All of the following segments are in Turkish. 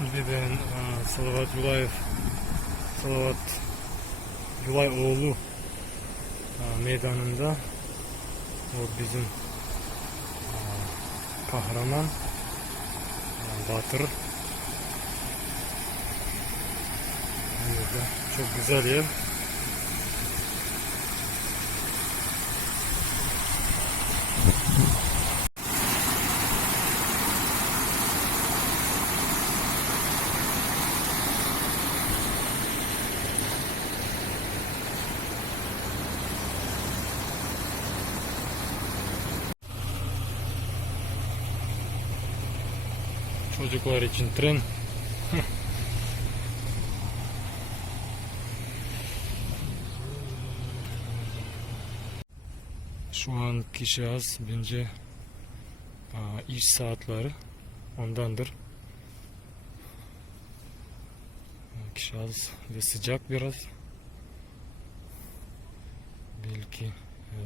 Şimdi ben Salavat Yulayoğlu meydanında o bizim kahraman Batır. Çok güzel yer. Çocuklar için tren. Şu an kişi az, bence iş saatleri ondandır. Kişi az ve sıcak biraz. Belki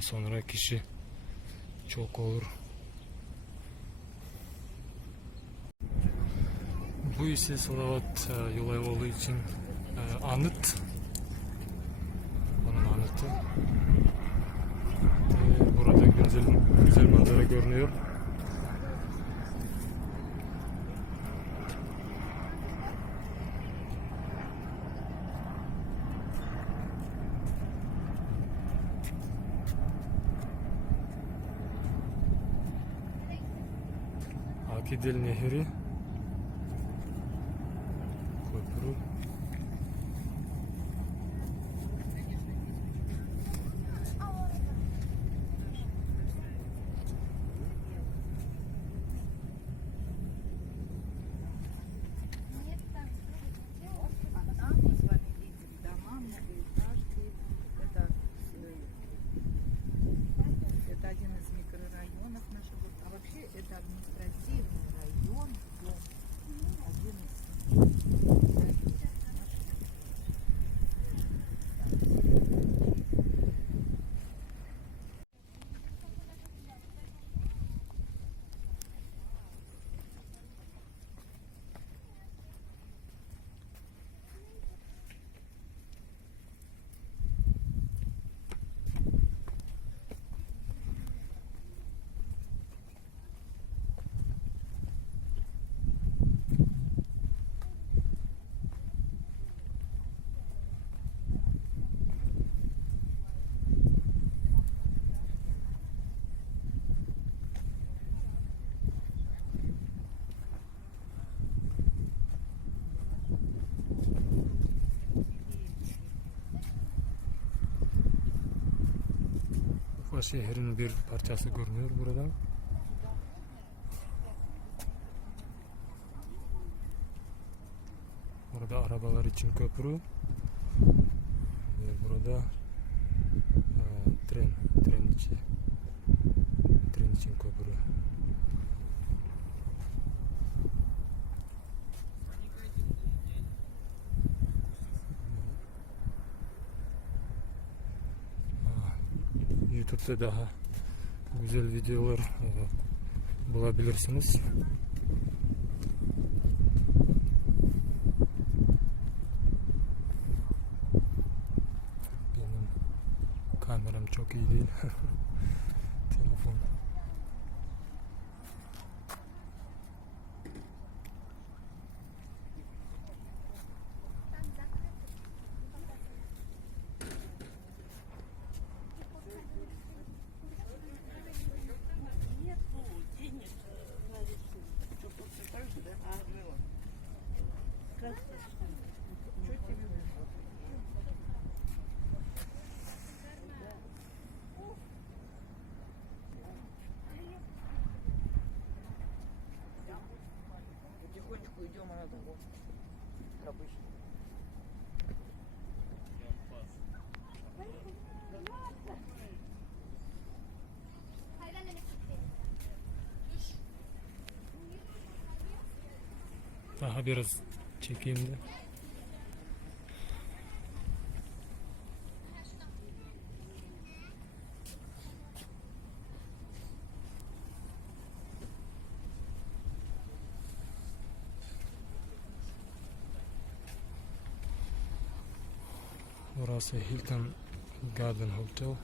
sonra kişi çok olur. Bu ise Salavat Yulayoğlu için anıt. Onun anıtı. Burada güzel manzara görünüyor. Akidel Nehri köprü. Это один из микрорайонов нашего. А вообще это административный район, дом, один из районов нашего. Ufa şehrin bir parçası görünüyor burada. Burada arabalar için köprü. Ve burada tren için köprü. YouTube'da daha güzel videolar bulabilirsiniz. Benim kameram çok iyi değil. Telefon. Потихонечку идем на дорогу, как обычно. Daha biraz çekeyim de. Burası Hilton Garden Hotel.